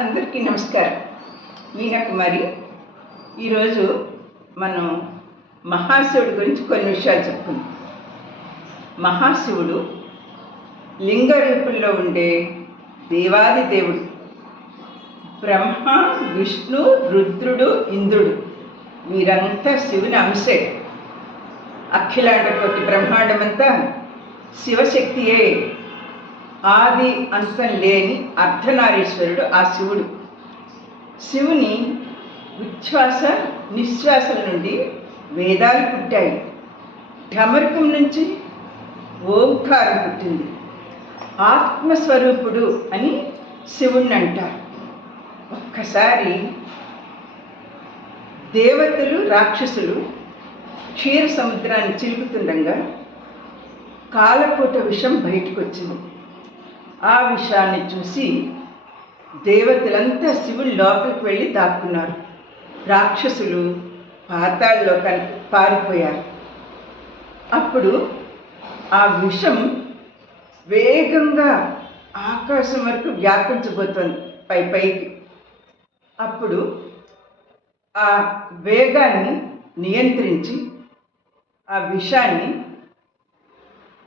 అందరికీ నమస్కారం. మీనాకుమారి. ఈరోజు మనం మహాశివుడి గురించి కొన్ని విషయాలు చెప్పుకుందాం. మహాశివుడు లింగ రూపంలో ఉండే దేవాది దేవుడు. బ్రహ్మ, విష్ణు, రుద్రుడు, ఇంద్రుడు వీరంతా శివుని అంశే. అఖిలాండ కోటి బ్రహ్మాండమంతా శివశక్తియే. ఆది అంతం లేని అర్ధనారీశ్వరుడు ఆ శివుడు. శివుని ఉచ్ఛ్వాస నిశ్వాసల నుండి వేదాలు పుట్టాయి. ఢమరుకం నుంచి ఓంకారం పుట్టింది. ఆత్మస్వరూపుడు అని శివుణ్ణి అంటారు. ఒక్కసారి దేవతలు రాక్షసులు క్షీర సముద్రాన్ని చిలుకుతుండగా కాలకోట విషం బయటకు వచ్చింది. ఆ విషయాన్ని చూసి దేవతలంతా శివుని లోపలికి వెళ్ళి దాక్కున్నారు. రాక్షసులు పాతాళలోకానికి పారిపోయారు. అప్పుడు ఆ విషం వేగంగా ఆకాశం వరకు వ్యాపించబోతోంది పైకి. అప్పుడు ఆ వేగాన్ని నియంత్రించి ఆ విషాన్ని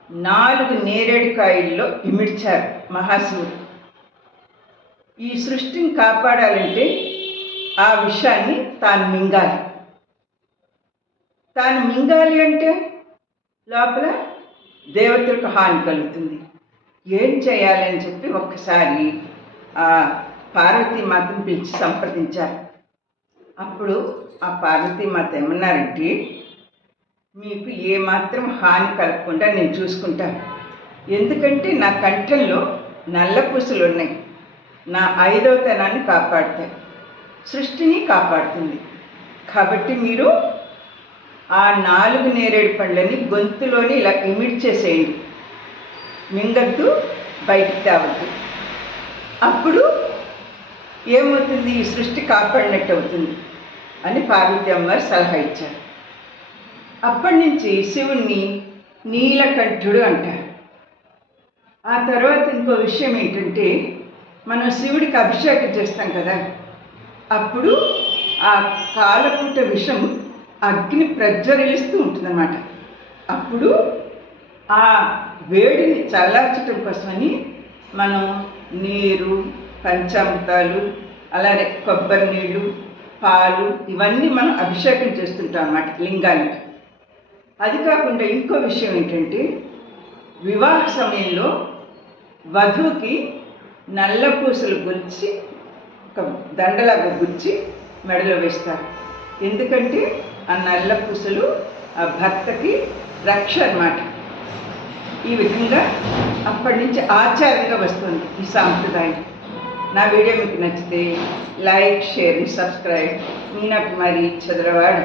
4 నేరేడుకాయల్లో ఇమిడ్చారు మహాశివుడు. ఈ సృష్టిని కాపాడాలంటే ఆ విషయాన్ని తాను మింగాలి. తాను మింగాలి అంటే లోపల దేవతలకు హాని కలుగుతుంది. ఏం చేయాలని చెప్పి ఒక్కసారి ఆ పార్వతీమాతను పిలిచి సంప్రదించారు. అప్పుడు ఆ పార్వతీమాత ఏమన్నారంటే, మీకు ఏమాత్రం హాని కలగకుండా నేను చూసుకుంటాను. ఎందుకంటే నా కంఠంలో నల్ల పూసలు ఉన్నాయి. నా 5వ తనాన్ని కాపాడుతాయి, సృష్టిని కాపాడుతుంది. కాబట్టి మీరు ఆ 4 నేరేడు పళ్ళని గొంతులోని ఇలా ఇమిడ్చేసేయండి. మింగద్దు, బయటికి తేవద్దు. అప్పుడు ఏమవుతుంది? ఈ సృష్టి కాపాడినట్టు అవుతుంది అని పార్వతీ అమ్మవారు సలహా ఇచ్చారు. అప్పటి నుంచి శివుణ్ణి నీలకంఠుడు అంటారు. ఆ తర్వాత ఇంకో విషయం ఏంటంటే, మనం శివుడికి అభిషేకం చేస్తాం కదా, అప్పుడు ఆ కాలకూట విషం అగ్ని ప్రజ్వరిస్తూ ఉంటుందన్నమాట. అప్పుడు ఆ వేడిని చల్లార్చడం కోసమని మనం నీరు, పంచామృతాలు, అలానే కొబ్బరి నీళ్ళు, పాలు ఇవన్నీ మనం అభిషేకం చేస్తుంటాం అన్నమాట లింగానికి. అది కాకుండా ఇంకో విషయం ఏంటంటే, వివాహ సమయంలో వధువుకి నల్ల పూసలు గుచ్చి ఒక దండలాగా గుచ్చి మెడలో వేస్తారు. ఎందుకంటే ఆ నల్ల పూసలు ఆ భర్తకి రక్ష అన్నమాట. ఈ విధంగా అప్పటి నుంచి ఆచారంగా వస్తుంది ఈ సాంప్రదాయం. నా వీడియో మీకు నచ్చితే like, share, subscribe. Meena Kumari, Chadaravada.